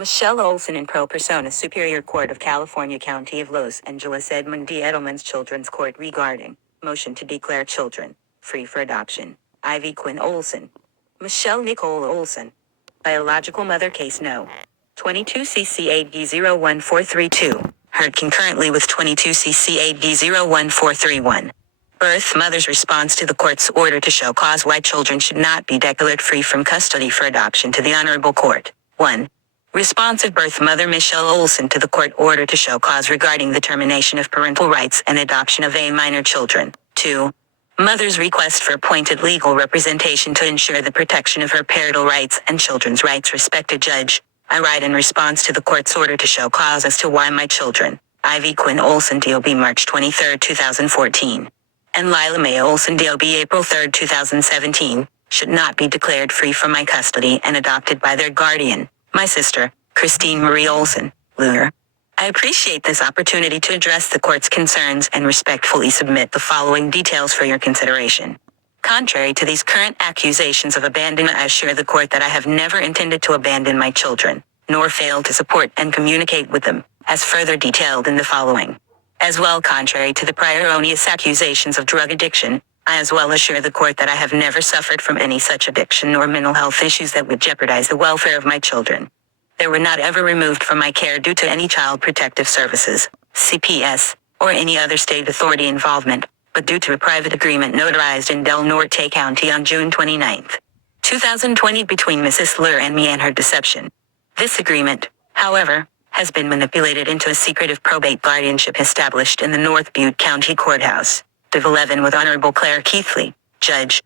Michelle Olsen in pro persona Superior Court of California County of Los Angeles Edmund D. Edelman's Children's Court regarding motion to declare children free for adoption. Ivy Quinn Olsen. Michelle Nicole Olsen. Biological mother case no. 22 CC8D01432. Heard concurrently with 22 CC8D01431. Birth mother's response to the court's order to show cause why children should not be declared free from custody for adoption to the Honorable Court. 1. Response of birth mother Michelle Olsen to the court order to show cause regarding the termination of parental rights and adoption of a minor children. 2. Mother's request for appointed legal representation to ensure the protection of her parental rights and children's rights. Respected Judge, I write in response to the court's order to show cause as to why my children, Ivy Quinn Olsen DOB March 23, 2014, and Lila Mae Olsen DOB April 3, 2017, should not be declared free from my custody and adopted by their guardian, my sister, Christine Marie Olsen, Lunar. I appreciate this opportunity to address the court's concerns and respectfully submit the following details for your consideration. Contrary to these current accusations of abandonment, I assure the court that I have never intended to abandon my children, nor fail to support and communicate with them, as further detailed in the following. As well, contrary to the prior erroneous accusations of drug addiction, I as well assure the court that I have never suffered from any such addiction nor mental health issues that would jeopardize the welfare of my children. They were not ever removed from my care due to any Child Protective Services, CPS, or any other state authority involvement, but due to a private agreement notarized in Del Norte County on June 29, 2020 between Mrs. Lur and me and her deception. This agreement, however, has been manipulated into a secretive probate guardianship established in the North Butte County Courthouse, Div 11 with Honorable Claire Keithley, Judge.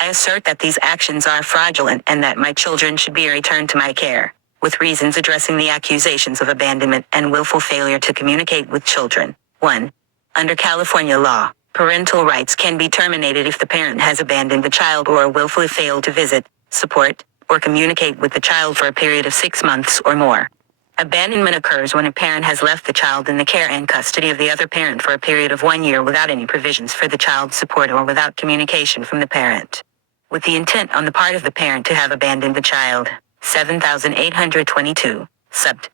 I assert that these actions are fraudulent and that my children should be returned to my care, with reasons addressing the accusations of abandonment and willful failure to communicate with children. 1. Under California law, parental rights can be terminated if the parent has abandoned the child or willfully failed to visit, support, or communicate with the child for a period of 6 months or more. Abandonment occurs when a parent has left the child in the care and custody of the other parent for a period of 1 year without any provisions for the child's support or without communication from the parent, with the intent on the part of the parent to have abandoned the child. 7822, Subt.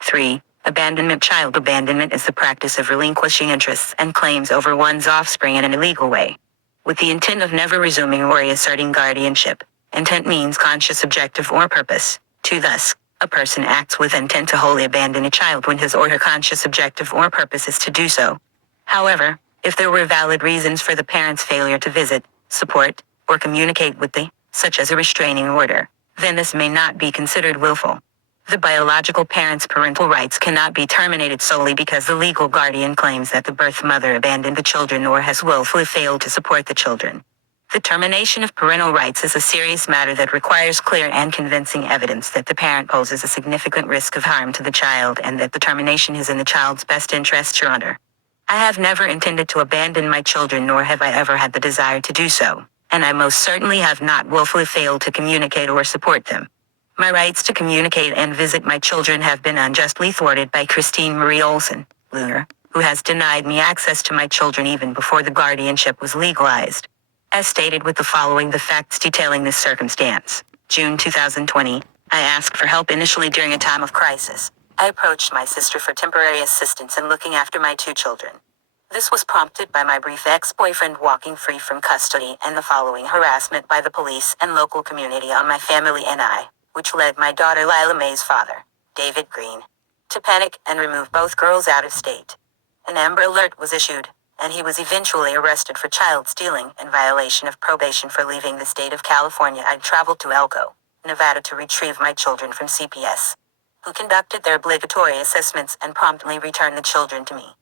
3. Abandonment. Child abandonment is the practice of relinquishing interests and claims over one's offspring in an illegal way, with the intent of never resuming or reasserting guardianship. Intent means conscious objective or purpose. 2. Thus, a person acts with intent to wholly abandon a child when his or her conscious objective or purpose is to do so. However, if there were valid reasons for the parent's failure to visit, support, or communicate with the, such as a restraining order, then this may not be considered willful. The biological parent's parental rights cannot be terminated solely because the legal guardian claims that the birth mother abandoned the children or has willfully failed to support the children. The termination of parental rights is a serious matter that requires clear and convincing evidence that the parent poses a significant risk of harm to the child and that the termination is in the child's best interest. Your Honor, I have never intended to abandon my children, nor have I ever had the desire to do so, and I most certainly have not willfully failed to communicate or support them. My rights to communicate and visit my children have been unjustly thwarted by Christine Marie Olsen, Lunar, who has denied me access to my children even before the guardianship was legalized. As stated with the following the facts detailing this circumstance. June 2020, I asked for help initially during a time of crisis. I approached my sister for temporary assistance in looking after my 2 children. This was prompted by my brief ex-boyfriend walking free from custody and the following harassment by the police and local community on my family and I, which led my daughter Lila Mae's father, David Green, to panic and remove both girls out of state. An Amber Alert was issued, and he was eventually arrested for child stealing in violation of probation for leaving the state of California. I traveled to Elko, Nevada to retrieve my children from CPS, who conducted their obligatory assessments and promptly returned the children to me.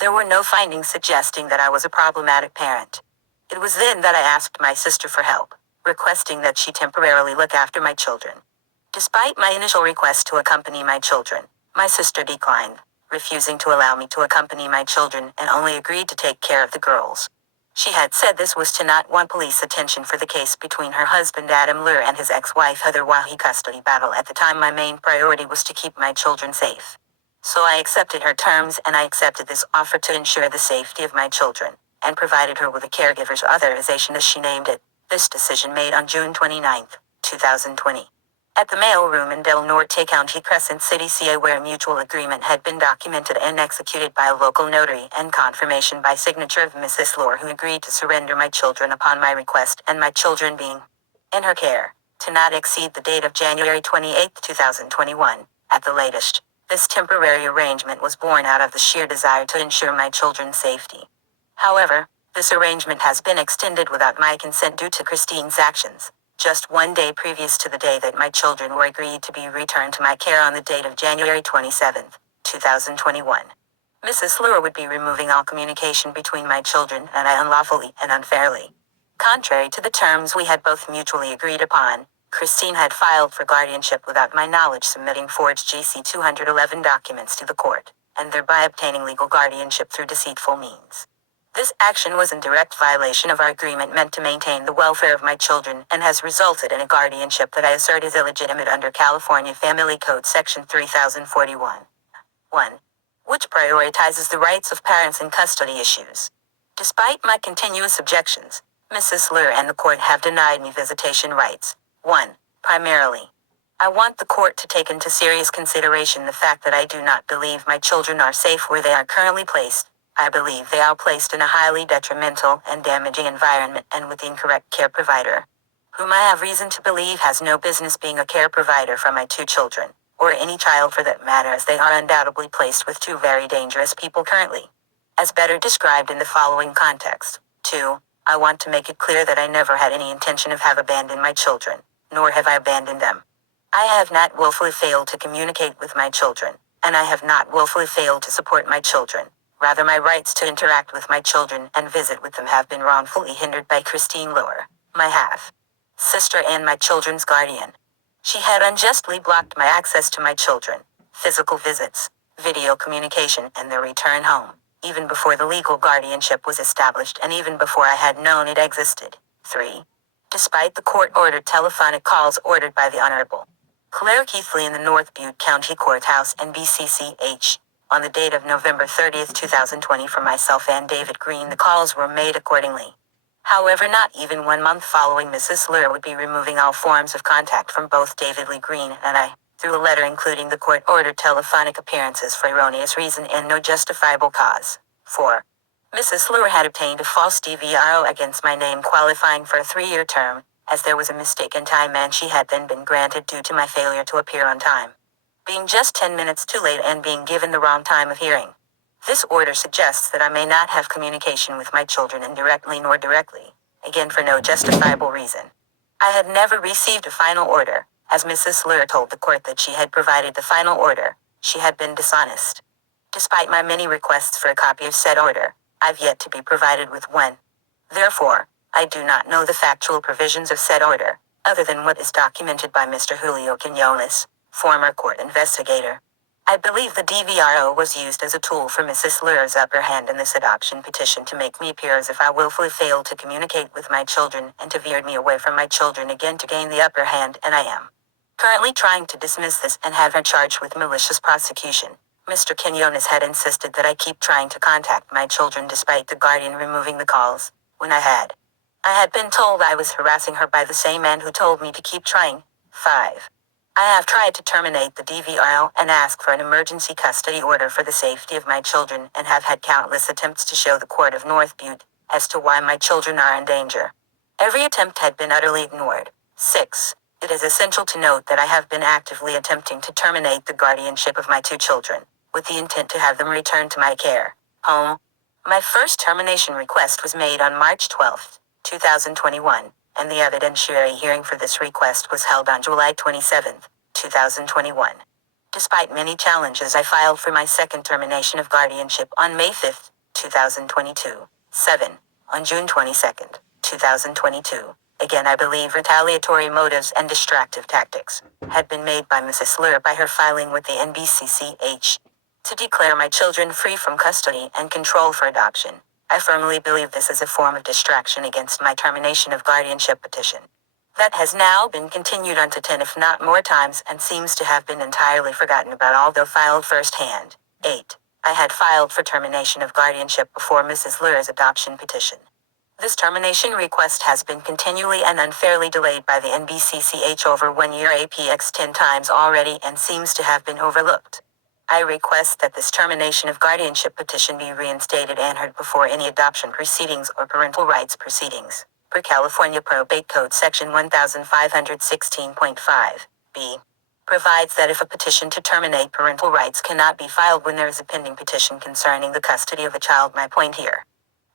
There were no findings suggesting that I was a problematic parent. It was then that I asked my sister for help, requesting that she temporarily look after my children. Despite my initial request to accompany my children, my sister declined, refusing to allow me to accompany my children and only agreed to take care of the girls. She had said this was to not want police attention for the case between her husband Adam Lur and his ex-wife Heather while he custody battle. At the time, my main priority was to keep my children safe. So I accepted her terms, and I accepted this offer to ensure the safety of my children, and provided her with a caregiver's authorization as she named it. This decision made on June 29, 2020. At the mailroom in Del Norte County, Crescent City, CA, where a mutual agreement had been documented and executed by a local notary and confirmation by signature of Mrs. Lure, who agreed to surrender my children upon my request, and my children being in her care, to not exceed the date of January 28, 2021, at the latest. This temporary arrangement was born out of the sheer desire to ensure my children's safety. However, this arrangement has been extended without my consent due to Christine's actions. Just one day previous to the day that my children were agreed to be returned to my care on the date of January 27, 2021. Mrs. Lure would be removing all communication between my children and I unlawfully and unfairly. Contrary to the terms we had both mutually agreed upon, Christine had filed for guardianship without my knowledge, submitting forged GC 211 documents to the court, and thereby obtaining legal guardianship through deceitful means. This action was in direct violation of our agreement meant to maintain the welfare of my children and has resulted in a guardianship that I assert is illegitimate under California Family Code Section 3041. 1. Which prioritizes the rights of parents in custody issues. Despite my continuous objections, Mrs. Lure and the court have denied me visitation rights. 1. Primarily, I want the court to take into serious consideration the fact that I do not believe my children are safe where they are currently placed. I believe they are placed in a highly detrimental and damaging environment and with the incorrect care provider, whom I have reason to believe has no business being a care provider for my two children, or any child for that matter, as they are undoubtedly placed with two very dangerous people currently. As better described in the following context. 2. I want to make it clear that I never had any intention of have abandoned my children, nor have I abandoned them. I have not willfully failed to communicate with my children, and I have not willfully failed to support my children. Rather, my rights to interact with my children and visit with them have been wrongfully hindered by Christine Lure, my half-sister and my children's guardian. She had unjustly blocked my access to my children, physical visits, video communication, and their return home, even before the legal guardianship was established and even before I had known it existed. 3. Despite the court-ordered telephonic calls ordered by the Honorable Claire Keithley in the North Butte County Courthouse, NBCCH, on the date of November 30, 2020 for myself and David Green, the calls were made accordingly. However, not even 1 month following, Mrs. Lure would be removing all forms of contact from both David Lee Green and I, through a letter including the court-ordered telephonic appearances for erroneous reason and no justifiable cause. 4. Mrs. Lure had obtained a false DVRO against my name qualifying for a 3-year term, as there was a mistake in time and she had then been granted due to my failure to appear on time, being just 10 minutes too late and being given the wrong time of hearing. This order suggests that I may not have communication with my children indirectly nor directly, again for no justifiable reason. I had never received a final order, as Mrs. Lure told the court that she had provided the final order. She had been dishonest. Despite my many requests for a copy of said order, I've yet to be provided with one. Therefore, I do not know the factual provisions of said order, other than what is documented by Mr. Julio Quinones, former court investigator. I believe the DVRO was used as a tool for Mrs. Lure's upper hand in this adoption petition to make me appear as if I willfully failed to communicate with my children and to veer me away from my children again to gain the upper hand, and I am currently trying to dismiss this and have her charged with malicious prosecution. Mr. Quinones had insisted that I keep trying to contact my children despite the guardian removing the calls, when I had been told I was harassing her by the same man who told me to keep trying. 5. I have tried to terminate the DVRO and ask for an emergency custody order for the safety of my children and have had countless attempts to show the court of North Butte as to why my children are in danger. Every attempt had been utterly ignored. 6. It is essential to note that I have been actively attempting to terminate the guardianship of my two children, with the intent to have them returned to my care home. My first termination request was made on March 12, 2021. And the evidentiary hearing for this request was held on July 27, 2021. Despite many challenges, I filed for my second termination of guardianship on May 5, 2022. 7. On June 22, 2022. Again, I believe retaliatory motives and distractive tactics had been made by Mrs. Lure by her filing with the NBCCH to declare my children free from custody and control for adoption. I firmly believe this is a form of distraction against my termination of guardianship petition. That has now been continued unto 10 if not more times and seems to have been entirely forgotten about, although filed firsthand. 8. I had filed for termination of guardianship before Mrs. Lure's adoption petition. This termination request has been continually and unfairly delayed by the NBCCH over 1 year APX 10 times already and seems to have been overlooked. I request that this termination of guardianship petition be reinstated and heard before any adoption proceedings or parental rights proceedings, per California Probate Code Section 1516.5, b. Provides that if a petition to terminate parental rights cannot be filed when there is a pending petition concerning the custody of a child, my point here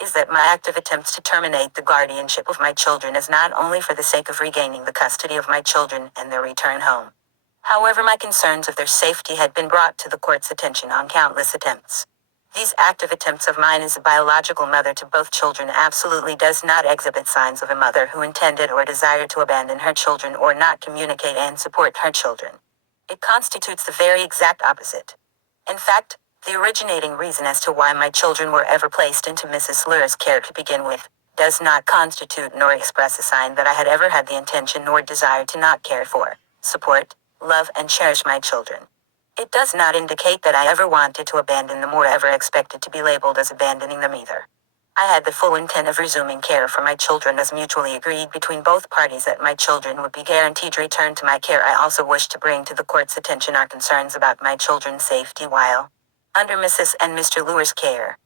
is that my active attempts to terminate the guardianship of my children is not only for the sake of regaining the custody of my children and their return home. However, my concerns of their safety had been brought to the court's attention on countless attempts. These active attempts of mine as a biological mother to both children absolutely does not exhibit signs of a mother who intended or desired to abandon her children or not communicate and support her children. It constitutes the very exact opposite. In fact, the originating reason as to why my children were ever placed into Mrs. Lure's care to begin with, does not constitute nor express a sign that I had ever had the intention nor desire to not care for, support, love and cherish my children. It does not indicate that I ever wanted to abandon them or ever expected to be labeled as abandoning them either. I had the full intent of resuming care for my children as mutually agreed between both parties that my children would be guaranteed return to my care. I also wish to bring to the court's attention our concerns about my children's safety while under Mrs. and Mr. Lure's care.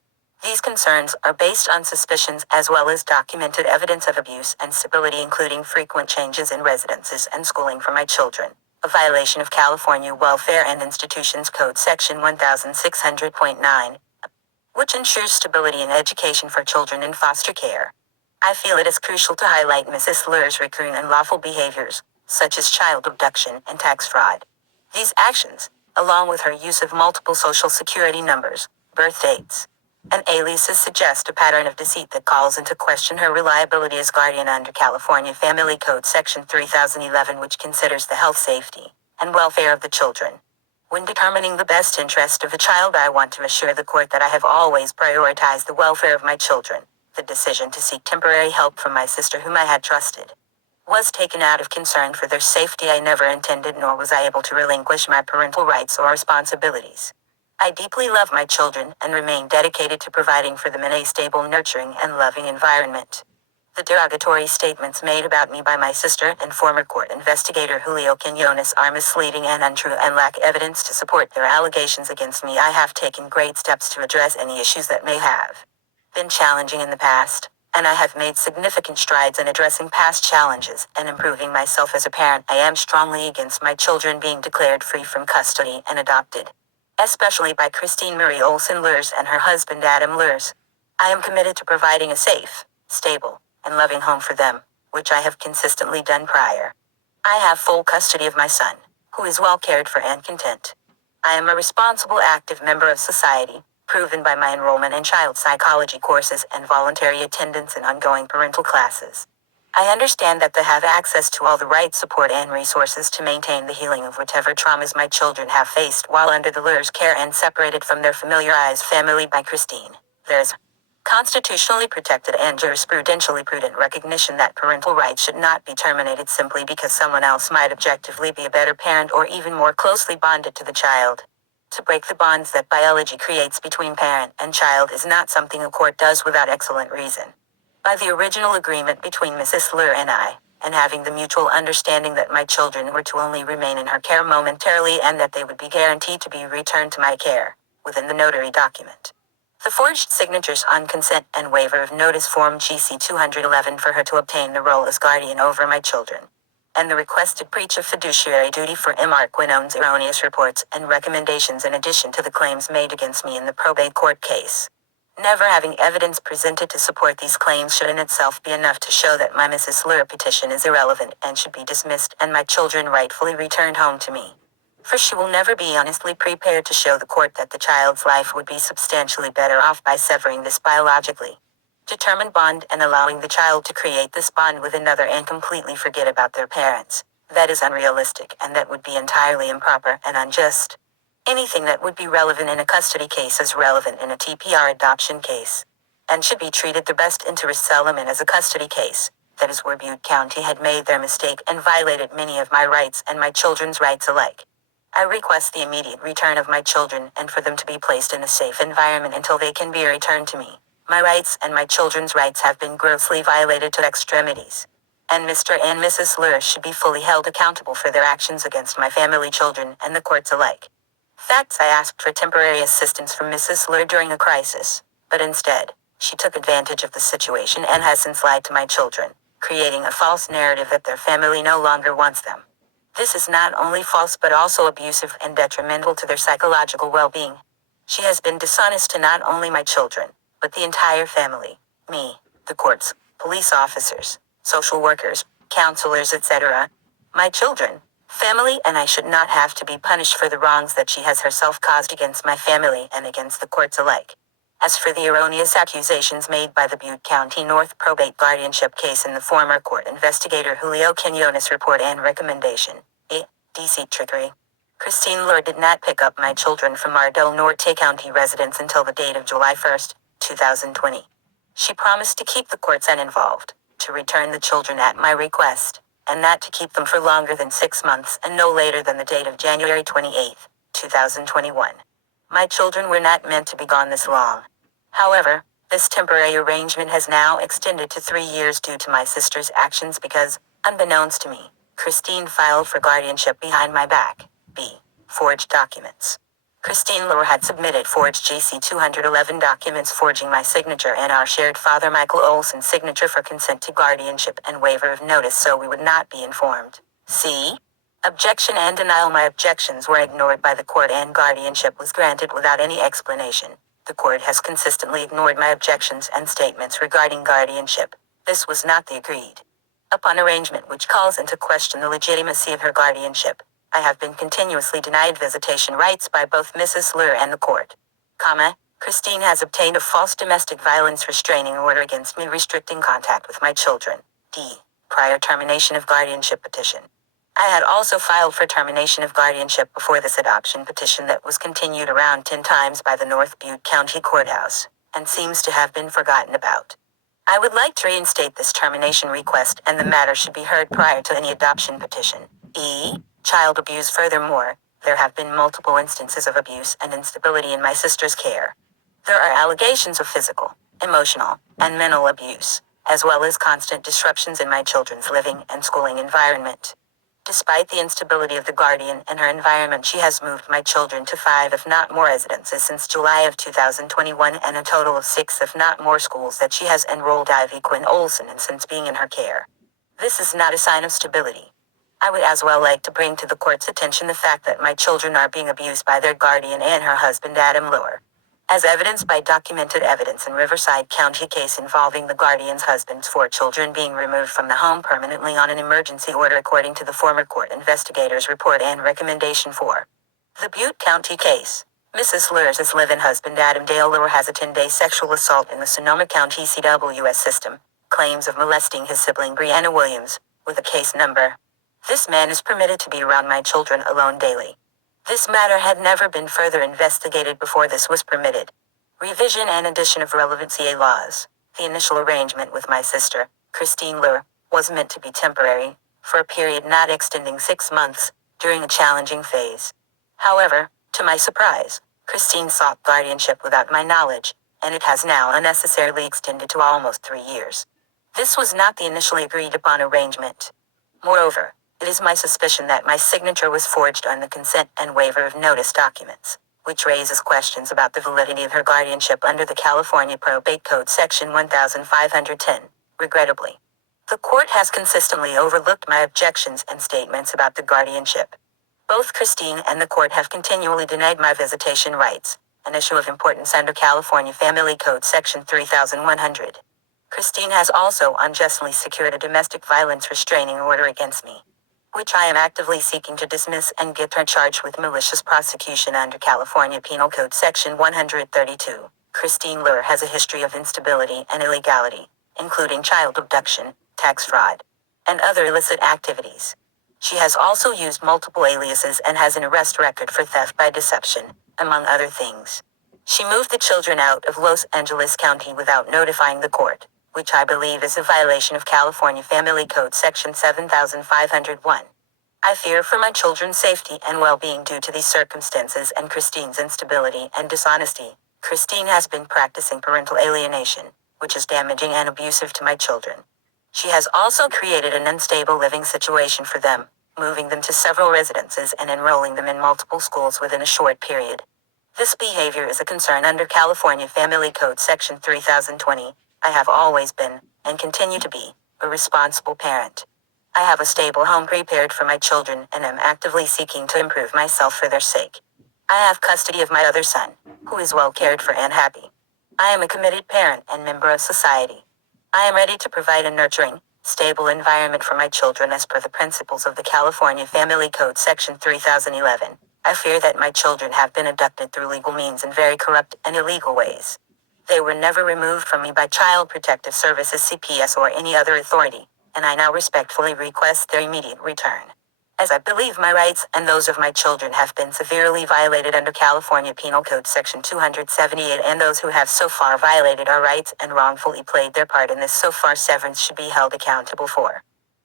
These concerns are based on suspicions as well as documented evidence of abuse and instability, including frequent changes in residences and schooling for my children, a violation of California Welfare and Institutions Code Section 1600.9, which ensures stability in education for children in foster care. I feel it is crucial to highlight Mrs. Lure's recurring unlawful behaviors, such as child abduction and tax fraud. These actions, along with her use of multiple social security numbers, birth dates, and aliases, suggest a pattern of deceit that calls into question her reliability as guardian under California Family Code Section 3011, which considers the health, safety, and welfare of the children. When determining the best interest of the child, I want to assure the court that I have always prioritized the welfare of my children. The decision to seek temporary help from my sister, whom I had trusted, was taken out of concern for their safety. I never intended nor was I able to relinquish my parental rights or responsibilities. I deeply love my children and remain dedicated to providing for them in a stable, nurturing, and loving environment. The derogatory statements made about me by my sister and former court investigator Julio Quinones are misleading and untrue and lack evidence to support their allegations against me. I have taken great steps to address any issues that may have been challenging in the past, and I have made significant strides in addressing past challenges and improving myself as a parent. I am strongly against my children being declared free from custody and adopted, especially by Christine Marie Olson Lures and her husband Adam Lures. I am committed to providing a safe, stable, and loving home for them, which I have consistently done prior. I have full custody of my son, who is well cared for and content. I am a responsible, active member of society, proven by my enrollment in child psychology courses and voluntary attendance in ongoing parental classes. I understand that they have access to all the right support and resources to maintain the healing of whatever traumas my children have faced while under the Lure's care and separated from their familiarized family by Christine. There's constitutionally protected and jurisprudentially prudent recognition that parental rights should not be terminated simply because someone else might objectively be a better parent or even more closely bonded to the child. To break the bonds that biology creates between parent and child is not something a court does without excellent reason. By the original agreement between Mrs. Lure and I, and having the mutual understanding that my children were to only remain in her care momentarily and that they would be guaranteed to be returned to my care, within the notary document. The forged signatures on consent and waiver of notice form GC 211 for her to obtain the role as guardian over my children, and the requested breach of fiduciary duty for M.R. Quinones' erroneous reports and recommendations in addition to the claims made against me in the probate court case. Never having evidence presented to support these claims should in itself be enough to show that my Mrs. Lure petition is irrelevant and should be dismissed and my children rightfully returned home to me. For she will never be honestly prepared to show the court that the child's life would be substantially better off by severing this biologically determined bond and allowing the child to create this bond with another and completely forget about their parents. That is unrealistic and that would be entirely improper and unjust. Anything that would be relevant in a custody case is relevant in a TPR adoption case, and should be treated the best interest element as a custody case. That is where Butte County had made their mistake and violated many of my rights and my children's rights alike. I request the immediate return of my children and for them to be placed in a safe environment until they can be returned to me. My rights and my children's rights have been grossly violated to extremities. And Mr. and Mrs. Lur should be fully held accountable for their actions against my family, children, and the courts alike. Facts: I asked for temporary assistance from Mrs. Lur during a crisis, but instead, she took advantage of the situation and has since lied to my children, creating a false narrative that their family no longer wants them. This is not only false but also abusive and detrimental to their psychological well-being. She has been dishonest to not only my children, but the entire family, me, the courts, police officers, social workers, counselors, etc. My children, family, and I should not have to be punished for the wrongs that she has herself caused against my family and against the courts alike. As for the erroneous accusations made by the Butte County North probate guardianship case in the former court investigator Julio Quinones report and recommendation, a deceit trickery. Christine Lur did not pick up my children from our Del Norte County residence until the date of July 1, 2020. She promised to keep the courts uninvolved, to return the children at my request, and not to keep them for longer than 6 months and no later than the date of January 28, 2021. My children were not meant to be gone this long. However, this temporary arrangement has now extended to 3 years due to my sister's actions because, unbeknownst to me, Christine filed for guardianship behind my back. B. Forged documents. Christine Lur had submitted forged GC 211 documents forging my signature and our shared father Michael Olson's signature for consent to guardianship and waiver of notice so we would not be informed. C. Objection and denial. My objections were ignored by the court and guardianship was granted without any explanation. The court has consistently ignored my objections and statements regarding guardianship. This was not the agreed upon arrangement which calls into question the legitimacy of her guardianship. I have been continuously denied visitation rights by both Mrs. Lur and the court. Christine has obtained a false domestic violence restraining order against me restricting contact with my children. D. Prior termination of guardianship petition. I had also filed for termination of guardianship before this adoption petition that was continued around 10 times by the North Butte County Courthouse, and seems to have been forgotten about. I would like to reinstate this termination request and the matter should be heard prior to any adoption petition. E. Child abuse. Furthermore, there have been multiple instances of abuse and instability in my sister's care. There are allegations of physical, emotional, and mental abuse, as well as constant disruptions in my children's living and schooling environment. Despite the instability of the guardian and her environment, she has moved my children to 5 if not more residences since July of 2021 and a total of 6 if not more schools that she has enrolled Ivy Quinn Olson in since being in her care. This is not a sign of stability. I would as well like to bring to the court's attention the fact that my children are being abused by their guardian and her husband Adam Lur. As evidenced by documented evidence in Riverside County case involving the guardian's husband's 4 children being removed from the home permanently on an emergency order according to the former court investigator's report and recommendation 4. The Butte County case. Mrs. Lur's live-in husband Adam Dale Lur has a 10-day sexual assault in the Sonoma County CWS system, claims of molesting his sibling Brianna Williams, with a case number. This man is permitted to be around my children alone daily. This matter had never been further investigated before this was permitted. Revision and addition of relevant CA laws. The initial arrangement with my sister, Christine Lur, was meant to be temporary, for a period not extending 6 months, during a challenging phase. However, to my surprise, Christine sought guardianship without my knowledge, and it has now unnecessarily extended to almost 3 years. This was not the initially agreed upon arrangement. Moreover, it is my suspicion that my signature was forged on the consent and waiver of notice documents, which raises questions about the validity of her guardianship under the California Probate Code Section 1510, regrettably. The court has consistently overlooked my objections and statements about the guardianship. Both Christine and the court have continually denied my visitation rights, an issue of importance under California Family Code Section 3100. Christine has also unjustly secured a domestic violence restraining order against me, which I am actively seeking to dismiss and get her charged with malicious prosecution under California Penal Code Section 132. Christine Lur has a history of instability and illegality, including child abduction, tax fraud, and other illicit activities. She has also used multiple aliases and has an arrest record for theft by deception, among other things. She moved the children out of Los Angeles County without notifying the court, which I believe is a violation of California Family Code Section 7501. I fear for my children's safety and well-being due to these circumstances and Christine's instability and dishonesty. Christine has been practicing parental alienation, which is damaging and abusive to my children. She has also created an unstable living situation for them, moving them to several residences and enrolling them in multiple schools within a short period. This behavior is a concern under California Family Code Section 3020. I have always been, and continue to be, a responsible parent. I have a stable home prepared for my children and am actively seeking to improve myself for their sake. I have custody of my other son, who is well cared for and happy. I am a committed parent and member of society. I am ready to provide a nurturing, stable environment for my children as per the principles of the California Family Code Section 3011. I fear that my children have been abducted through legal means in very corrupt and illegal ways. They were never removed from me by Child Protective Services CPS or any other authority, and I now respectfully request their immediate return, as I believe my rights and those of my children have been severely violated under California Penal Code Section 278, and those who have so far violated our rights and wrongfully played their part in this so far severance should be held accountable for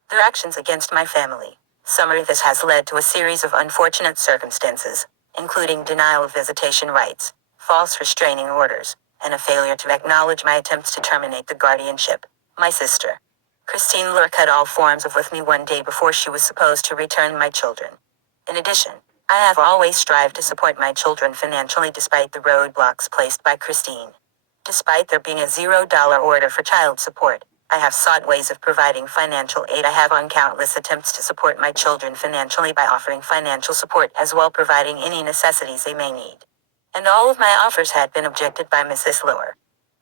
their actions against my family. Summary: this has led to a series of unfortunate circumstances, including denial of visitation rights, false restraining orders, and a failure to acknowledge my attempts to terminate the guardianship. My sister, Christine Luer, cut all forms of with me one day before she was supposed to return my children. In addition, I have always strived to support my children financially despite the roadblocks placed by Christine. Despite there being a $0 order for child support, I have sought ways of providing financial aid. I have on countless attempts to support my children financially by offering financial support as well providing any necessities they may need. And all of my offers had been objected by Mrs. Luer.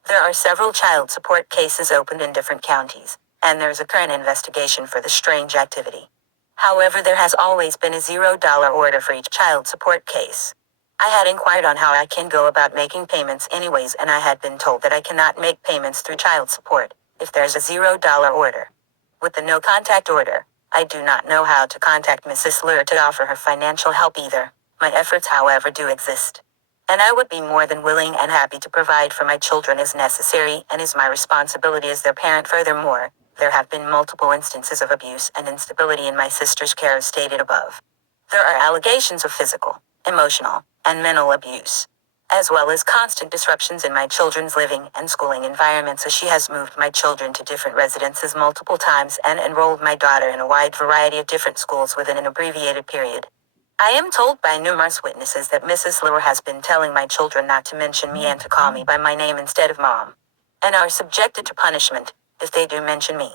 There are several child support cases opened in different counties, and there is a current investigation for the strange activity. However, there has always been a $0 order for each child support case. I had inquired on how I can go about making payments anyways, and I had been told that I cannot make payments through child support if there's a $0 order. With the no contact order, I do not know how to contact Mrs. Luer to offer her financial help either. My efforts, however, do exist, and I would be more than willing and happy to provide for my children as necessary and is my responsibility as their parent. Furthermore, there have been multiple instances of abuse and instability in my sister's care as stated above. There are allegations of physical, emotional, and mental abuse, as well as constant disruptions in my children's living and schooling environments, as she has moved my children to different residences multiple times and enrolled my daughter in a wide variety of different schools within an abbreviated period. I am told by numerous witnesses that Mrs. Luer has been telling my children not to mention me and to call me by my name instead of mom, and are subjected to punishment if they do mention me,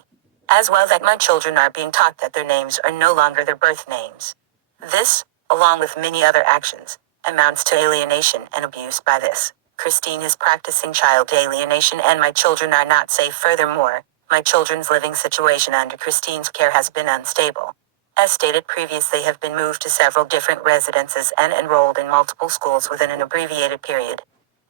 as well that my children are being taught that their names are no longer their birth names. This, along with many other actions, amounts to alienation and abuse. By this, Christine is practicing child alienation and my children are not safe. Furthermore, my children's living situation under Christine's care has been unstable. As stated previously, they have been moved to several different residences and enrolled in multiple schools within an abbreviated period.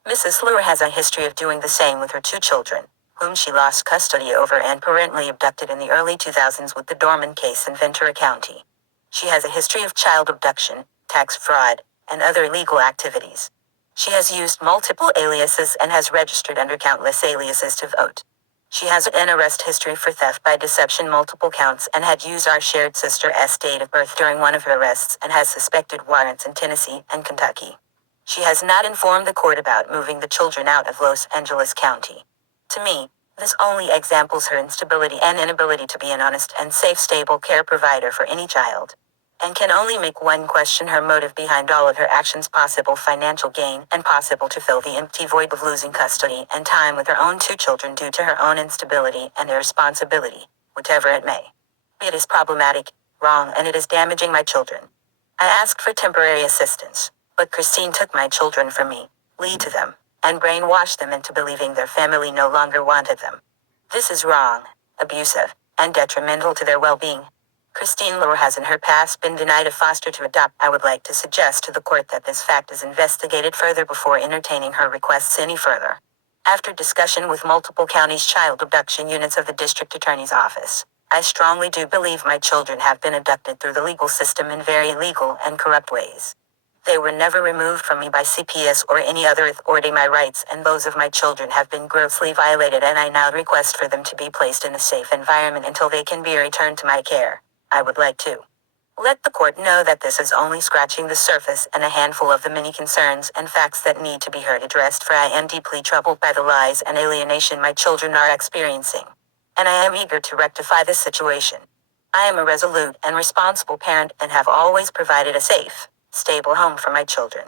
Mrs. Luer has a history of doing the same with her two children, whom she lost custody over and parentally abducted in the early 2000s with the Dorman case in Ventura County. She has a history of child abduction, tax fraud, and other illegal activities. She has used multiple aliases and has registered under countless aliases to vote. She has an arrest history for theft by deception, multiple counts, and had used our shared sister's date of birth during one of her arrests and has suspected warrants in Tennessee and Kentucky. She has not informed the court about moving the children out of Los Angeles County. To me, this only examples her instability and inability to be an honest and safe, stable care provider for any child, and can only make one question her motive behind all of her actions: possible financial gain and possible to fill the empty void of losing custody and time with her own two children due to her own instability and irresponsibility, whatever it may be. It is problematic, wrong, and it is damaging my children. I asked for temporary assistance, but Christine took my children from me, lied to them, and brainwashed them into believing their family no longer wanted them. This is wrong, abusive, and detrimental to their well-being. Christine Luer has in her past been denied a foster to adopt. I would like to suggest to the court that this fact is investigated further before entertaining her requests any further. After discussion with multiple counties' child abduction units of the district attorney's office, I strongly do believe my children have been abducted through the legal system in very illegal and corrupt ways. They were never removed from me by CPS or any other authority. My rights and those of my children have been grossly violated, and I now request for them to be placed in a safe environment until they can be returned to my care. I would like to Let the court know that this is only scratching the surface and a handful of the many concerns and facts that need to be heard addressed, for I am deeply troubled by the lies and alienation my children are experiencing. And I am eager to rectify this situation. I am a resolute and responsible parent and have always provided a safe, stable home for my children.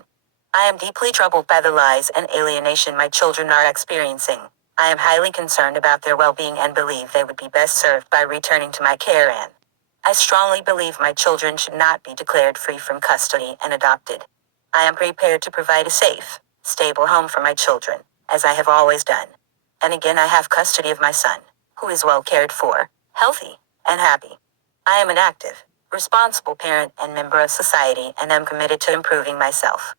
I am deeply troubled by the lies and alienation my children are experiencing. I am highly concerned about their well-being and believe they would be best served by returning to my care, and I strongly believe my children should not be declared free from custody and adopted. I am prepared to provide a safe, stable home for my children, as I have always done. And again, I have custody of my son, who is well cared for, healthy, and happy. I am an active, responsible parent and member of society and am committed to improving myself.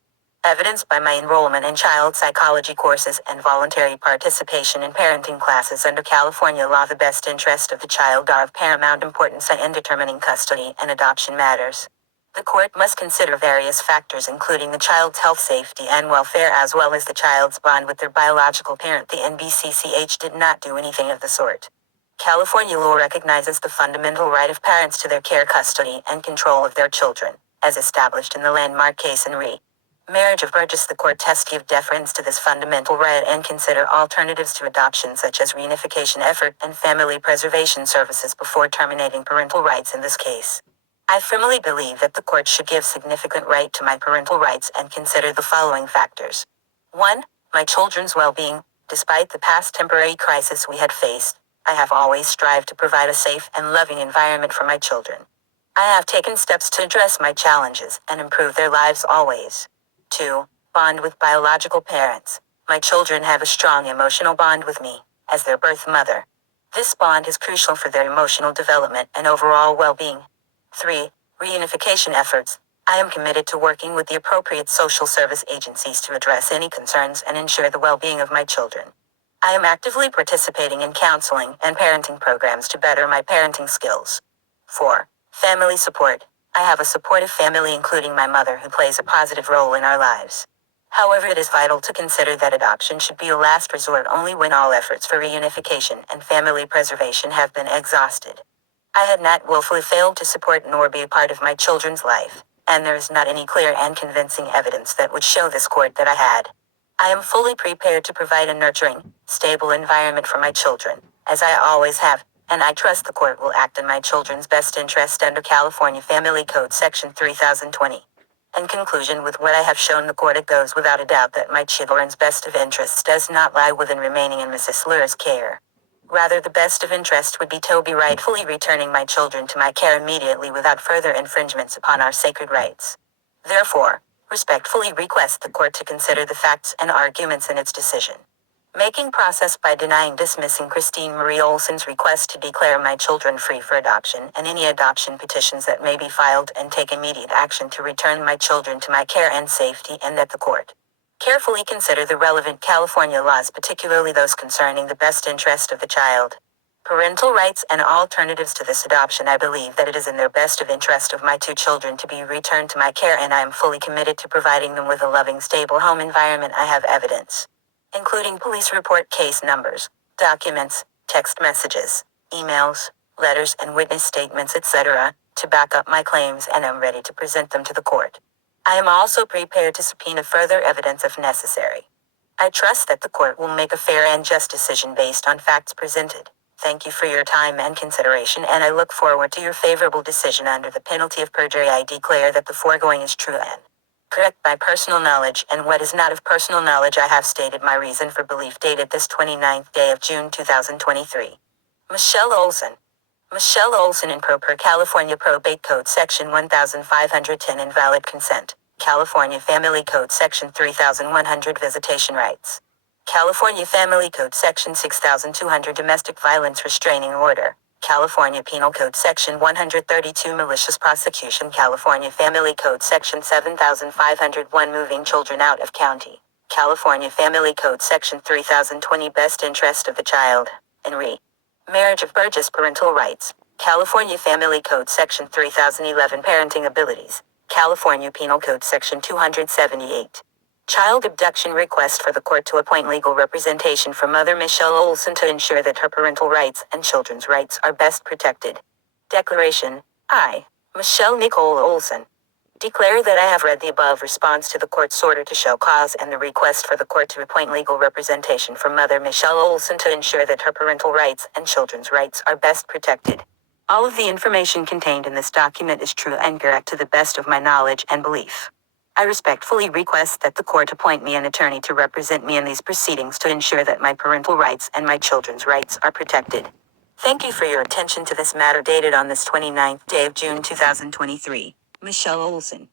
Evidenced by my enrollment in child psychology courses and voluntary participation in parenting classes under California law, the best interest of the child are of paramount importance in determining custody and adoption matters. The court must consider various factors including the child's health, safety, and welfare, as well as the child's bond with their biological parent. The NBCCH did not do anything of the sort. California law recognizes the fundamental right of parents to their care, custody, and control of their children, as established in the landmark case in Re. Marriage of Burgess. The court must give deference to this fundamental right and consider alternatives to adoption, such as reunification effort and family preservation services, before terminating parental rights in this case. I firmly believe that the court should give significant right to my parental rights and consider the following factors. 1. My children's well-being. Despite the past temporary crisis we had faced, I have always strived to provide a safe and loving environment for my children. I have taken steps to address my challenges and improve their lives always. 2. Bond with biological parents. My children have a strong emotional bond with me, as their birth mother. This bond is crucial for their emotional development and overall well-being. 3. Reunification efforts. I am committed to working with the appropriate social service agencies to address any concerns and ensure the well-being of my children. I am actively participating in counseling and parenting programs to better my parenting skills. 4. Family support. I have a supportive family, including my mother, who plays a positive role in our lives. However, it is vital to consider that adoption should be a last resort only when all efforts for reunification and family preservation have been exhausted. I had not willfully failed to support nor be a part of my children's life, and there is not any clear and convincing evidence that would show this court that I had. I am fully prepared to provide a nurturing, stable environment for my children, as I always have, and I trust the court will act in my children's best interest under California Family Code Section 3020. In conclusion, with what I have shown the court, it goes without a doubt that my children's best of interests does not lie within remaining in Mrs. Lure's care. Rather, the best of interest would be Toby rightfully returning my children to my care immediately without further infringements upon our sacred rights. Therefore, respectfully request the court to consider the facts and arguments in its decision making process by dismissing Christine Marie Olson's request to declare my children free for adoption and any adoption petitions that may be filed, and take immediate action to return my children to my care and safety, and that the court carefully consider the relevant California laws, particularly those concerning the best interest of the child, parental rights, and alternatives to this adoption. I believe that it is in their best of interest of my two children to be returned to my care, and I am fully committed to providing them with a loving, stable home environment. I have evidence, including police report, case numbers, documents, text messages, emails, letters, and witness statements, etc., to back up my claims, and am ready to present them to the court. I am also prepared to subpoena further evidence if necessary. I trust that the court will make a fair and just decision based on facts presented. Thank you for your time and consideration, and I look forward to your favorable decision. Under the penalty of perjury, I declare that the foregoing is true and correct by personal knowledge, and what is not of personal knowledge I have stated my reason for belief, dated this 29th day of June 2023. Michelle Olson. Michelle Olson, in pro per California Probate Code Section 1510, invalid consent. California Family Code Section 3100, visitation rights. California Family Code Section 6200, domestic violence restraining order. California Penal Code Section 132, malicious prosecution. California Family Code Section 7501, moving children out of county. California Family Code Section 3020, best interest of the child. In re. Marriage of Burgess, parental rights. California Family Code Section 3011, parenting abilities. California Penal Code Section 278. Child abduction, request for the court to appoint legal representation for Mother Michelle Olson to ensure that her parental rights and children's rights are best protected. Declaration. I, Michelle Nicole Olson. Declare that I have read the above response to the court's order to show cause and the request for the court to appoint legal representation for Mother Michelle Olson to ensure that her parental rights and children's rights are best protected. All of the information contained in this document is true and correct to the best of my knowledge and belief. I respectfully request that the court appoint me an attorney to represent me in these proceedings to ensure that my parental rights and my children's rights are protected. Thank you for your attention to this matter dated on this 29th day of June 2023. Michelle Olson.